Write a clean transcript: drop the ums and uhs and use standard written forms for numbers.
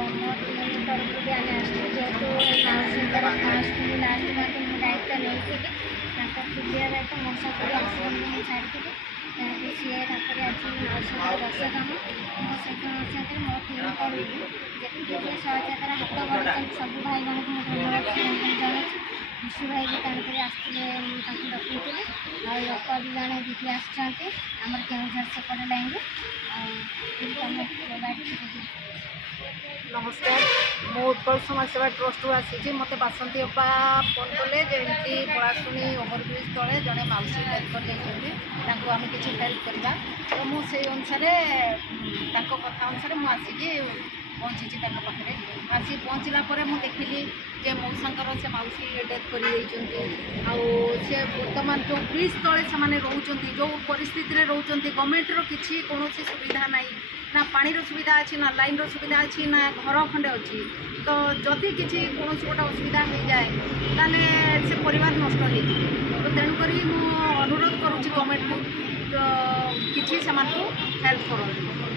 ମୋ ଟିମ୍ ତରଫରୁ ବି ଆମେ ଆସିଛୁ ଯେହେତୁ ମାଉସୀଙ୍କର ଫାଷ୍ଟ ଲାଷ୍ଟ ମାସ ମୁଁ ଦାୟିତ୍ୱ ନେଇଥିଲି ତାଙ୍କ ତୁଲିଆ ଦାୟିତ୍ୱ ମୋ ସାଥିରେ ଆସିବାକୁ ମୁଁ ଛାଡ଼ିଥିଲି ତେଣୁକରି ସିଏ ତାପରେ ଆଜି ମାଉସୀଙ୍କର 10 କାମ ମୋ ସହିତ ସାଥିରେ ମୋ ଟିମ୍ ତରଫରୁ ଯେତିକି ଯିଏ ସହଯୋଗିତାର ହାତ ବଢ଼ିଛନ୍ତି ସବୁ ଭାଇ ଭଉଣୀଙ୍କୁ ମୁଁ ଧନ୍ୟବାଦ ଜଣାଉଛି। ବିଶୁ ଭାଇ ବି ତେଣୁକରି ଆସିଥିଲେ ମୁଁ ତାଙ୍କୁ ଡକେଇଥିଲି ଆଉ ଲୋକ ବି ଜଣେ ଦିଦି ଆସିଛନ୍ତି ଆମର କେଉଁଝର ସେପଟ ଲାଇନ୍ରୁ ଆଉ ତମ ପ୍ରୋଭାଇଡ଼। नमस्कार मो उत्कल समाज सेवा ट्रस्ट आसी मत बासंती अपा फोन कले जमी पलाशुणी ओभरब्रिज तले जड़े मौसी हेल्प कर आम किसी हेल्प करवा तो मुझे अनुसार कथा अनुसार मुझे पहुँची पाखे आसी पहुँचला मुझे देखिली जे मौसांकर से मौसी डेथ कर बर्तमान जो ब्रिज तले से रोचे जो परिस्थिति में रोचे गवर्नमेंट किसी कौन सुविधा ना ना पानी सुविधा अच्छी ना लाइन सुविधा अच्छी ना घर खंडे अच्छी तो जदि किसी कौन गोटे असुविधा हो जाए ताले से परिवार नष्ट हो तो तेणुक अनुरोध करुँच गवर्नमेंट को किसी से हेल्प कर।